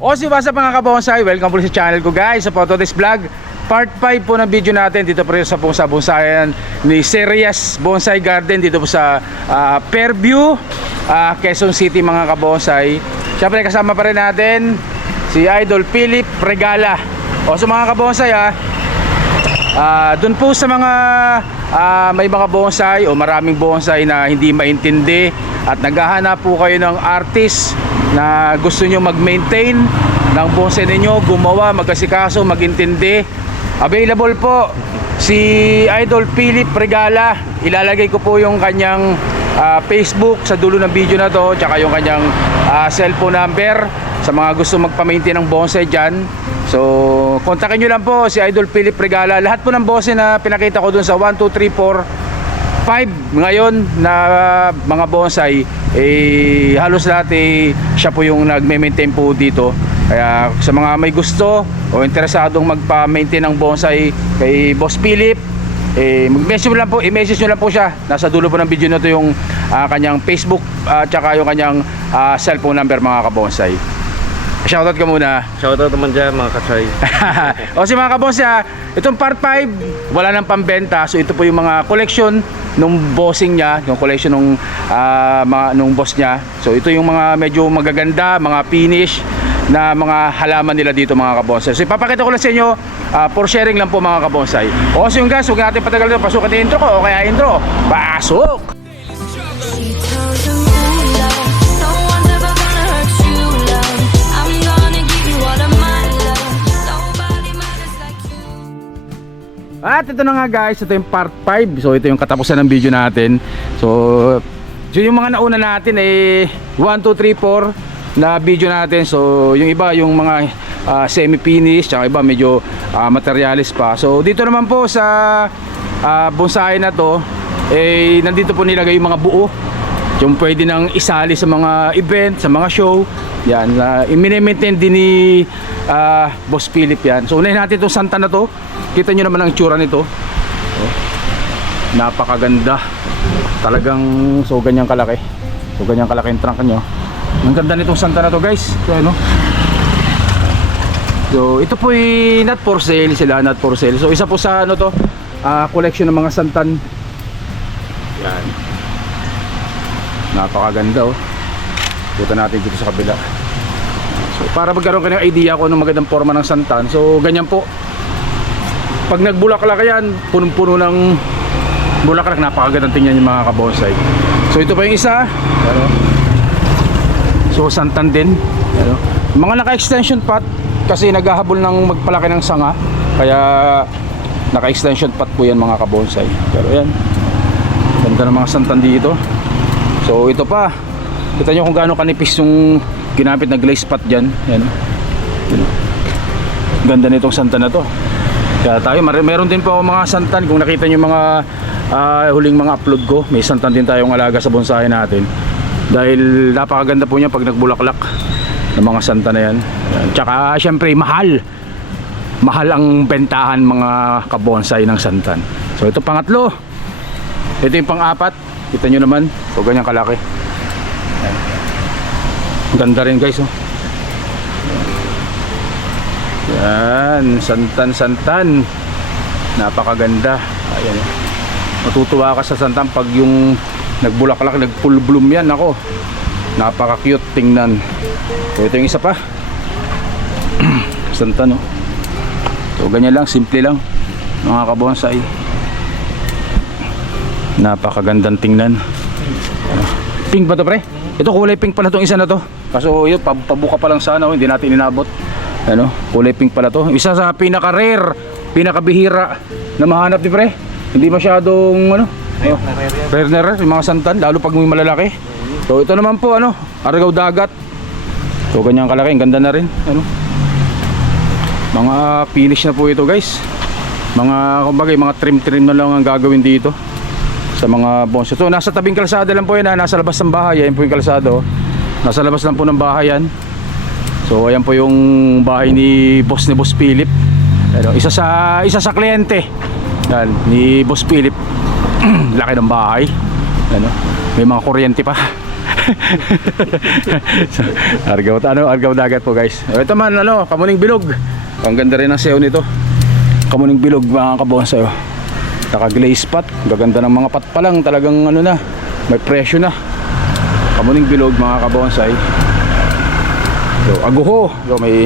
O si what's up mga kabonsai, welcome po sa channel ko guys. Sa Photo Test Vlog, part 5 po ng video natin. Dito po sa bonsayan ni Serious Bonsai Garden. Dito po sa Fairview, Quezon City mga kabonsai. Siyempre kasama pa rin natin si Idol Philip Regala. O sa mga kabonsai dun po sa mga may mga bonsai o maraming bonsai na hindi maintindi at naghahanap po kayo ng artist na gusto nyo mag-maintain ng bonsai ninyo, gumawa, magkasikaso, magintindi. Available po si Idol Philip Regala. Ilalagay ko po yung kanyang Facebook sa dulo ng video na to, tsaka yung kanyang cellphone number sa mga gusto magpa-maintain ng bonsai dyan. So kontakin nyo lang po si Idol Philip Regala. Lahat po ng bonsai na pinakita ko dun sa 1, 2, 3, 4 5 ngayon na mga bonsai, halos lahat siya po yung nagme-maintain po dito. Kaya sa mga may gusto o interesadong magpa-maintain ng bonsai kay Boss Philip, mag-message nyo lang po siya. Nasa dulo po ng video na to yung kanyang Facebook at saka yung kanyang cellphone number mga kabonsai. Shoutout ka muna. Shoutout naman dyan mga kasay. O si mga kabonsai, itong part 5 wala nang pambenta. So ito po yung mga collection nung bossing niya, yung collection nung boss niya. So ito yung mga medyo magaganda, mga finish na mga halaman nila dito mga kabonsai. So ipapakita ko lang sa inyo for sharing lang po mga kabonsai. O so yung guys, huwag natin patagal dito. Pasukan yung intro ko o kaya intro. Pasok! At ito na nga guys, ito yung part 5. So ito yung katapusan ng video natin. So yung mga nauna natin 1, 2, 3, 4 na video natin. So yung iba yung mga semi-finish, tsaka iba medyo materialis pa. So dito naman po sa bonsai na to, nandito po nilagay yung mga buo, yung pwede nang isali sa mga event, sa mga show. Yan, i-maintain din ni Boss Philip yan. So unahin natin itong santa na to. Kita nyo naman ang itsura nito. Napakaganda. Talagang ganyang kalaki. So ganyang kalaki yung trunk nyo. Ang ganda nitong santa na to guys. So ano, so ito po not for sale sila, not for sale. So isa po sa ano to, collection ng mga santan. Yan. Napakaganda oh. Punta natin dito sa kabila. So para magkaroon kayo ng idea kung anong magandang forma ng santan. So ganyan po. Pag nagbulaklak yan, punong-puno ng bulaklak, napakagandang tingnan yung mga kabonsai. So ito pa yung isa. So santan din. Mga naka-extension pot kasi naghahabol ng magpalaki ng sanga. Kaya naka-extension pot po yan mga kabonsai. Pero yan, ganda ng mga santan dito. So ito pa, kita nyo kung gaano kanipis yung ginamit na glaze pot dyan. Yan. Ganda nitong santan na to. Kaya tayo, meron din po ako mga santan. Kung nakita nyo mga huling mga upload ko, may santan din tayong alaga sa bonsai natin. Dahil napakaganda po niya pag nagbulaklak ng mga santan na yan. Tsaka syempre mahal ang bentahan mga kabonsai ng santan. So ito pangatlo. Ito yung pang-apat. Kita nyo naman, so ganyang kalaki. Ganda rin guys oh. Yan, santan. Napakaganda. Ayan. Matutuwa ka sa santan pag yung nagbulaklak, nag-full bloom yan. Ako, napaka-cute tingnan. So ito yung isa pa. Santan oh. So ganyan lang, simple lang mga kabonsai. Napakagandang tingnan. Pink ba to pre? Ito kulay pink pala tong isa na to. Kaso yun, pabuka pa lang sana, hindi natin inabot. Ano, kulay pink pala to. Isa sa pinaka-rare, pinaka-bihira na mahanap ni pre. Hindi masyadong rare na rare yung mga santan, lalo pag may malalaki. So ito naman po aragaw dagat. So ganyang kalaki, ang ganda na rin. Mga finish na po ito guys. Kumbaga mga trim na lang ang gagawin dito sa mga bonsai. So nasa tabing kalsada lang po yan, nasa labas ng bahay. Yan po yung kalsado. Nasa labas lang po ng bahay yan. So ayan po yung bahay ni Boss Philip. Isa sa kliyente yan, ni Boss Philip. Laki ng bahay. May mga kuryente pa. Argaw dagat po guys. Ito man kamuning bilog. Ang ganda rin ng sayo nito. Kamuning bilog mga kabonsay. Naka-glaze pot. Gaganda ng mga pot pa lang, talagang na, may presyo na. Kamuning bilog mga kabonsay. So, aguho. So, may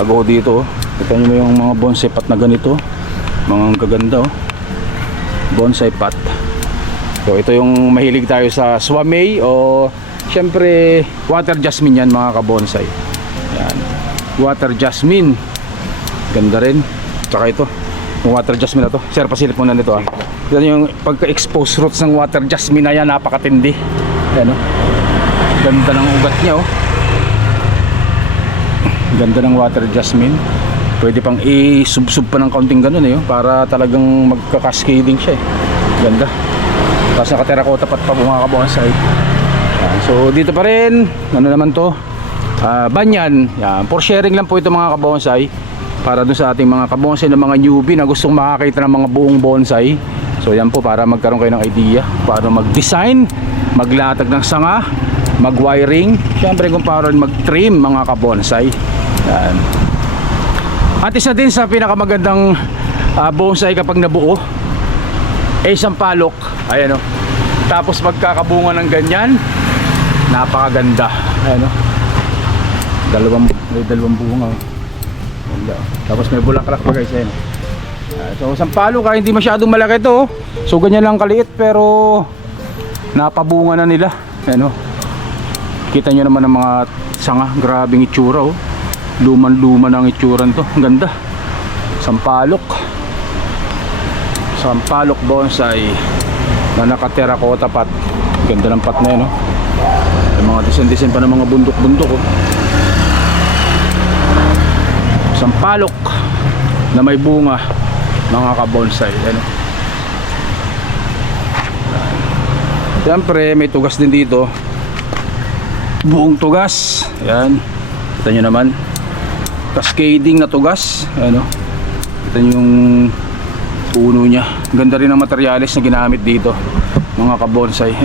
aguho dito. Kita nyo yung mga bonsai pot na ganito. Mga gaganda bonsai pot. So ito yung mahilig tayo sa swamei o syempre water jasmine yan mga kabonsai. Yan. Water jasmine. Ganda rin. Tsaka ito, yung water jasmine na to. Sir, pasilip muna nito Yan yung pagka-expose roots ng water jasmine na yan, napakatindi. Yan Ganda ng ugat niya Ganda ng water jasmine. Pwede pang i-sub-sub pa ng kaunting ganun para talagang magka-cascading siya Ganda. Tapos naka-terracotta pat pa mga kabonsay. So dito pa rin, naman to? Banyan. Yan. For sharing lang po ito mga kabonsay. Para dun sa ating mga kabonsay na mga newbie na gustong makakita ng mga buong bonsai. So yan po, para magkaroon kayo ng idea paano mag-design, maglatag ng sanga, mag-wiring, syempre kung paano mag-trim mga kabonsay. Yan. At isa din sa pinakamagandang bonsai kapag nabuo isang palok, ayan tapos magkakabunga ng ganyan, napakaganda. Ayan may dalawang bunga ganda. Tapos may bulaklak pa guys. Ayan so isang palok hindi masyadong malaki ito so ganyan lang kaliit, pero napabunga na nila. Ayan kita nyo naman ang mga sanga, grabing itsura luman-luman ang itsura nito. Ang ganda. Sampalok bonsai na naka-terracotta pot. Ganda ng pot na yun May mga design pa ng mga bundok-bundok Sampalok na may bunga mga kabonsai. Siyempre may tugas din dito, buong tugas. Ayan, kita nyo naman, cascading na tugas. Kita nyo yung puno niya. Ganda rin ang materyales na ginamit dito mga kabonsay.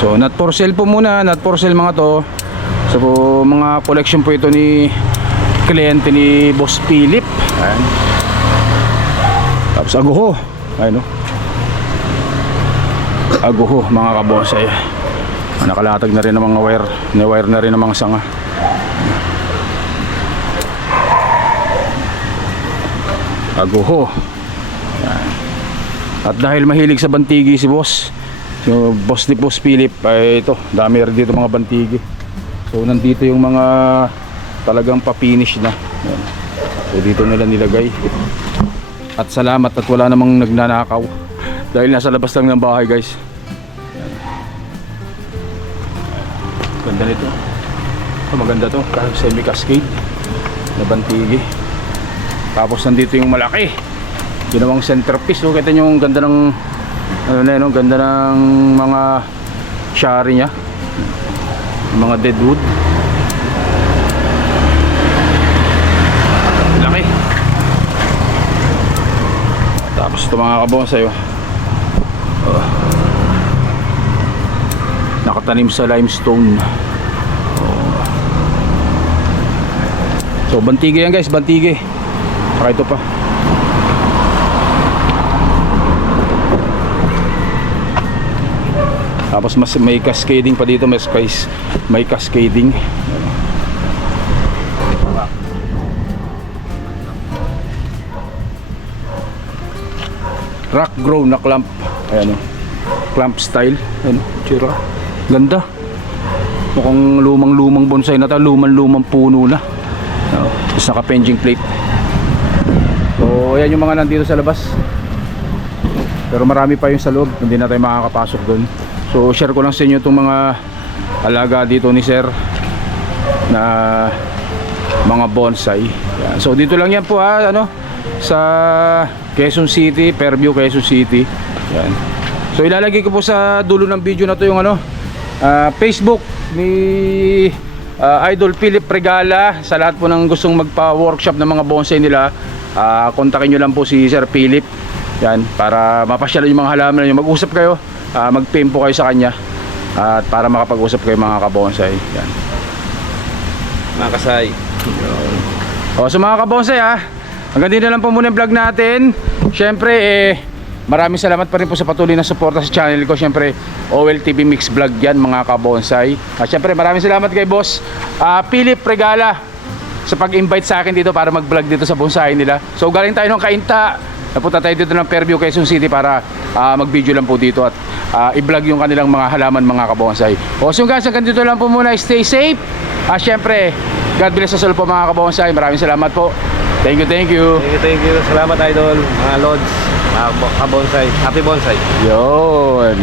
So not for sale po muna, not for sale mga to. So mga collection po ito ni kliyente ni Boss Philip. Ayan. Tapos aguho. Aguho mga kabonsay. Nakalatag na rin ng mga wire na rin ng mga sanga. Aguho. Yan. At dahil mahilig sa bantigi si boss, so boss ni Boss Philip, ay ito, dami rin dito mga bantigi. So nandito yung mga talagang pa-finish na. Yan. So dito nila nilagay. At salamat at wala namang nagnanakaw dahil nasa labas lang ng bahay guys. Yan. Ganda nito. Maganda to, semi cascade na bantigi. Tapos nandito yung malaki, ginawang centerpiece. Kita nyo yung ganda ng ganda ng mga shari nya, mga deadwood. Laki. Tapos ito mga kabonsay nakatanim sa limestone. So bantigi yan guys, bantigi. Saka ito pa. Tapos mas may cascading pa dito, may cascading. Rock grow na clamp. Ayan clamp style. Ayan tsura. Ganda. Mukhang lumang bonsai na ta, lumang puno na. Tapos naka-penging plate. So ayan yung mga nandito sa labas. Pero marami pa yung sa loob, hindi na tayo makakapasok doon. So share ko lang sa inyo itong mga alaga dito ni sir na mga bonsai. Yan. So dito lang yan po sa Quezon City, Fairview, Quezon City. Yan. So ilalagay ko po sa dulo ng video na to yung Facebook ni Idol Philip Regala. Sa lahat po ng gustong magpa-workshop ng mga bonsai nila, kontakin nyo lang po si Sir Philip. Yan, para mapasyalan yung mga halaman nyo. Mag-usap kayo mag-PM po kayo sa kanya at para makapag-usap kayo mga kabonsay. Yan. Mga kasay. O so mga kabonsay hanggang dito na lang po muna yung vlog natin. Syempre maraming salamat pa rin po sa patuloy na suporta sa channel ko. Syempre OLTV Mix Vlog yan mga kabonsay. At syempre maraming salamat kay boss Philip Regala sa pag-invite sa akin dito para mag-vlog dito sa bonsai nila. So galing tayo ng Cainta, napunta tayo dito ng Fairview, Quezon City para mag-video lang po dito at i-vlog yung kanilang mga halaman mga kabonsay. O so guys, hanggang dito lang po muna. Stay safe. Syempre God bless us all po mga kabonsay. Maraming salamat po. Thank you. Thank you. Salamat idol, mga lods, mga kabonsay. Happy bonsai. Yun.